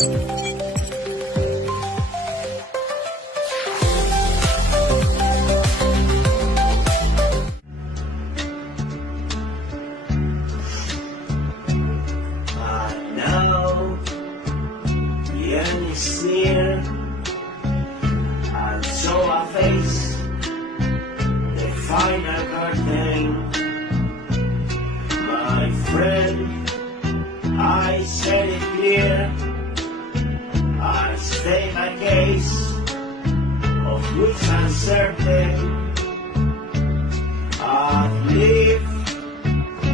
I know the end is near, and so I face the final curtain. My friend, I said it clear, I state my case, of which I'm certain. I've lived a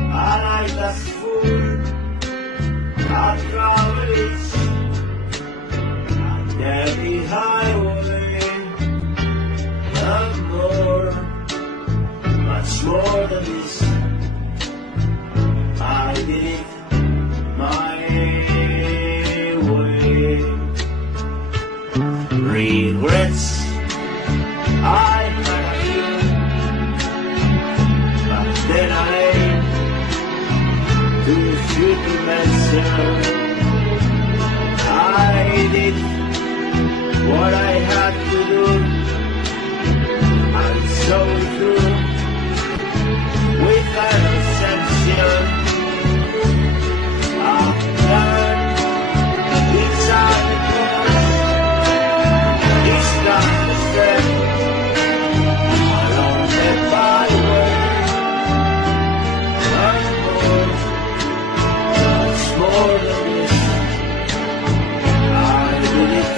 life that's full, I've traveled on every highway, and more, much more than this. I did it my way. Regrets, I had a few, but then I too few to mention. I did what I had to do, and so through, with an exception. I've learned each other is not the strength along the byway, and more, much more than this. I did it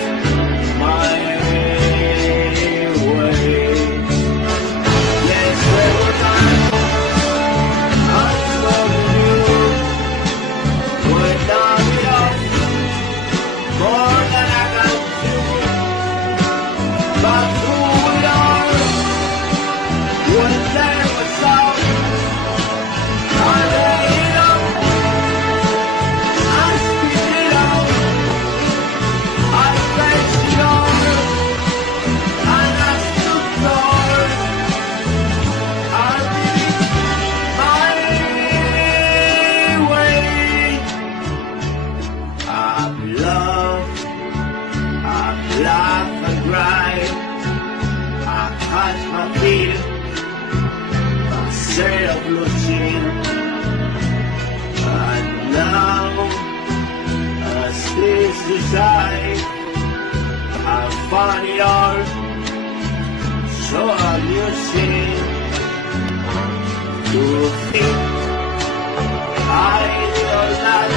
my way. Yes, there were times I told you would not be off more than I can do, but who would are when there was out? I lay it up, I spit it out, I faced it all, and I stood tall. I did it my way. I've loved, I've laughed and cried, I've had my fill, my share of losing, and now, as this decide, I've found it all, so I'm using to think I did all that.